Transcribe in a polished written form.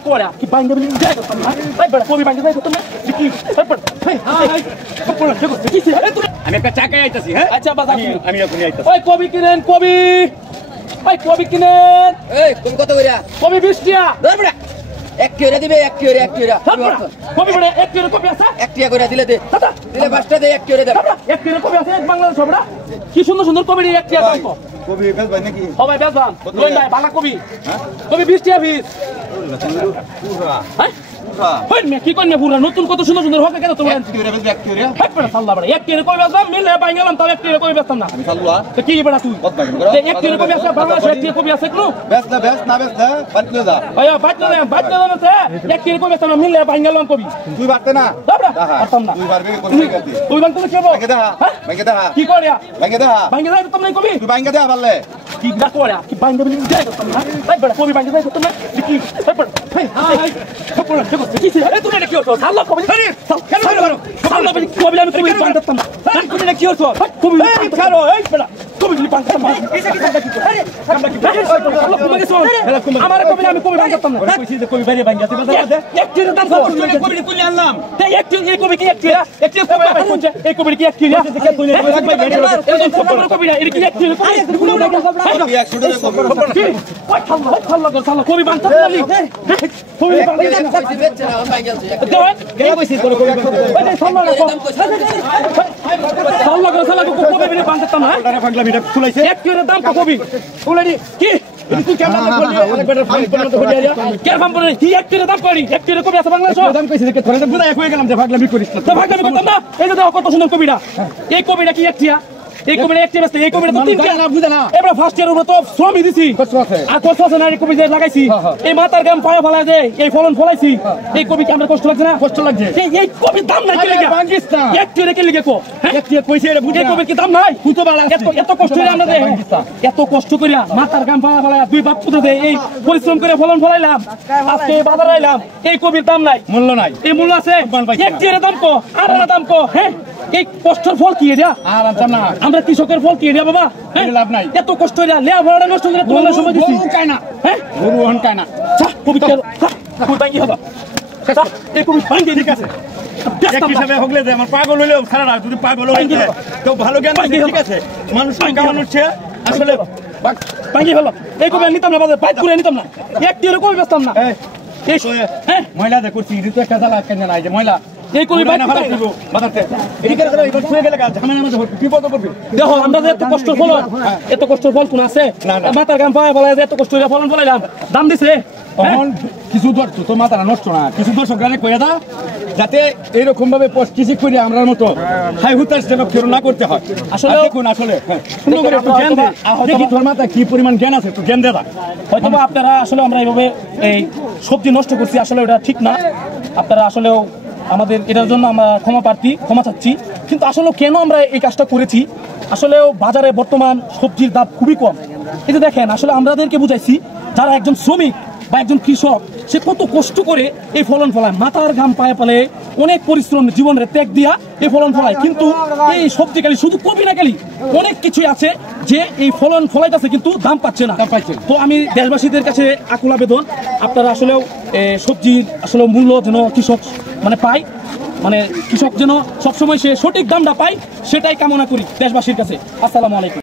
Agora, que banho de pega, vai para comer banho de também. Aqui, vai para. আমি একটা চা খাই আইতাছি হ্যাঁ আচ্ছা বাবা আমি এখনই আইতাছি ওই কবি কিনেন কবি ওই কবি কিনেন এই কবি কত কইরা কবি 20 টাকা ধর বড়া 1 টাকা দিবে 1 টাকা কবি বড় 1 টাকা কবি আছে 1 টাকা কইরা দিলে দে দিলে 5টা দে 1 টাকা দে 1 টাকা কবি আছে বাংলাদেশ সবড়া কি সুন্দর সুন্দর কবি 1 টাকা দাম কবি বেশ ভাই নাকি সবাই বেশ দাম লই ভাই বালা কবি কবি 20 টাকা পিস হ্যাঁ হই মে কি কইনে পুরা নতুন কত সুন্দর সুন্দর হবে কেন তোমরা 1 টাকা বেশ 1 টাকা হাই পড়া সাল্লা বড় 1 টাকা কবি বেচলাম মিলে বাঙ্গালাম তাও 1 টাকা কবি বেচতাম না আমি সাল্লা তো কি বড়া তুই কত বাকি করো 1 টাকা কবি আছে বাংলাদেশ 1 টাকা কবি আছে কোন বেশ না বাদ করে দাও আয়া বাদ না না তে 1 টাকা কবি বেচতাম না মিলে বাঙ্গালাম কবি তুই বাড়তে না বাবা পারতাম না তুই পারবি কোন জায়গা দি তুই বানতে কি হবে ভাঙ্গে দা কি করিয়া ভাঙ্গে দা তুমি কবি তুই ভাঙ্গে দা পারলে কি দা করিয়া কি বাঙ্গে বলি যাই করতাম না ভাই বড় কবি বাঙ্গে যাই করতাম না কি ভাই বড় হাই পড়া দেখো কি তুমি এটা কি হতো সাল্লা কবি কেন মারো সাল্লা বলি কবি আমি কবি বাঙ্গতাম না তুমি এটা কি হতো কবি ছাড়ো এই বড় কবি বাঙ্গতাম না এসে কি কি আরে আমরা কি সাল্লা কবি গেছো আমার কবি আমি কবি বাঙ্গতাম না কইছি যে কবি বাইরে বাঙ্গাতে বাজাতে এক টির দাম কবি তুই আনলাম তাই এক টির এই কবি কি এক টির কবি এই কবি কি এক টির দেখে তুই রাখবাই এই কবি না এটা কি এক টির কবি বাঙ্গতাম না কবি কইছি বেচছে না বাঙ্গালছে কেন কইছিস তোর কবি বাঙ্গতাম সাল্লা কবি বিলে বাঙ্গতাম না আরে পাগলা মিটা খুলাইছে এক টির দাম কবি খুলাইনি কি তুই কেমন বললি অনেক বেটার ফাইল করে তো হইয়া কে ফাম বলে কি এক টির দাম করি এক টির কবি আছে বাংলাদেশ দাম কইছিস কে তোরে বুঝাই কই গেলাম যে পাগলামি করিস না তো পাগলামি করতাম না এই যে দেখো কত সুন্দর কবিটা এই কবিটা কি এক টিয়া এই কবিটা একটা আছে এই কবিটা তো তিন টিয়া না বুঝা না এবারে ফার্স্ট ইয়ার উপরে তো শ্রমই দিছি কষ্ট আছে আর কষ্ট আছে না এই কবি যে লাগাইছি এই মাথার গাম পায়া ফলায় যে এই ফলন ফলাইছি এই কবি কি আমরা কষ্ট লাগছে না কষ্ট লাগছে এই কবি দাম নাই কি লাগে বাঙ্গিস না এক টিয়া কি লাগে কো এক টিয়া কইছে এটা বুঝে কবি কি দাম নাই তুই তো বালা এত কষ্ট করে আমরা এত কষ্ট করিয়া মাথার গাম পায়া ফলায় দুই বাপ পুত্র দে এই পরিশ্রম করে ফলন ফলাইলাম আজকে বাজারে আইলাম এই কবির দাম নাই মূল্য নাই এই মূল্য আছে এক টিয়ার দাম কো আর দাম কো হ্যাঁ এই কষ্টের ফল কি এটা আর জানা আমরা কৃষকের ফল কি এটা বাবা লাভ নাই এত কষ্ট হইলা লেয়া ভরাটা নষ্ট করে তোমার সময় দিছি গরু কায় না হ্যাঁ গরু হন কায় না চা কবিতা কই বাঙ্গি হবে চা এই কবি বাঙ্গি ঠিক আছে এক হিসাবে হগলে যে আমার পাগল হইলেও সারা রাত যদি পাগল হইতে তো ভালো জ্ঞান ঠিক আছে মানুষ কামন হচ্ছে আসলে বাঙ্গি হলো এই কবি নিতাম না বাজার বাইক করে নিতাম না এক টিয়ার কবি বেচতাম না এই হ্যাঁ মহিলা দেখো তো একটা জ্বালা কেন নাই যে মহিলা এই কবি বাইক দিব বাজারতে এদিকে করে এবার ছুঁয়ে গেলে ঝামেলা মধ্যে কি পদ করবি দেখো আমরা যে এত কষ্ট ফল এত কষ্ট ফল কোন আছে মাথার গাম পায় বলে যে এত কষ্ট হইলা ফলন ফলাইলাম দাম দিছে তখন কিছু দর্শক তো মাথা নষ্ট না কিছু দর্শক গানে কইয়া দা যাতে এইরকম ভাবে কৃষি করে আমরার মতো হাই হুতাশ যেন ফেরো না করতে হয় আসলে দেখুন আসলে সুন্দর করে একটু জ্ঞান দেয় দেখি তোর মাথায় কি পরিমাণ জ্ঞান আছে একটু জ্ঞান দেয় হয়তো আপনারা আসলে আমরা এইভাবে এই সবজি নষ্ট করছি আসলে ওটা ঠিক না আপনারা আসলেও আমাদের এটার জন্য আমরা ক্ষমা চাচ্ছি কিন্তু আসলে কেন আমরা এই কাজটা করেছি আসলেও বাজারে বর্তমান সবজির দাম খুবই কম এই যে দেখেন আসলে আমাদেরকে বুঝাইছি যারা একজন শ্রমিক বা একজন কৃষক সে কত কষ্ট করে এই ফলন ফলায় মাথার ঘাম পায়ে পালে অনেক পরিশ্রম জীবনের ত্যাগ দিয়া এই ফলন ফলায় কিন্তু এই সবজি কালি শুধু কপি না কালি অনেক কিছুই আছে যে এই ফলন ফলাইতেছে কিন্তু দাম পাচ্ছে না তো আমি দেশবাসীদের কাছে আকুল আবেদন আপনারা আসলেও সবজির আসলে মূল্য যেন কৃষক মানে পায় মানে কৃষক যেন সবসময় সে সঠিক দামটা পায় সেটাই কামনা করি দেশবাসীর কাছে। আসসালামু আলাইকুম।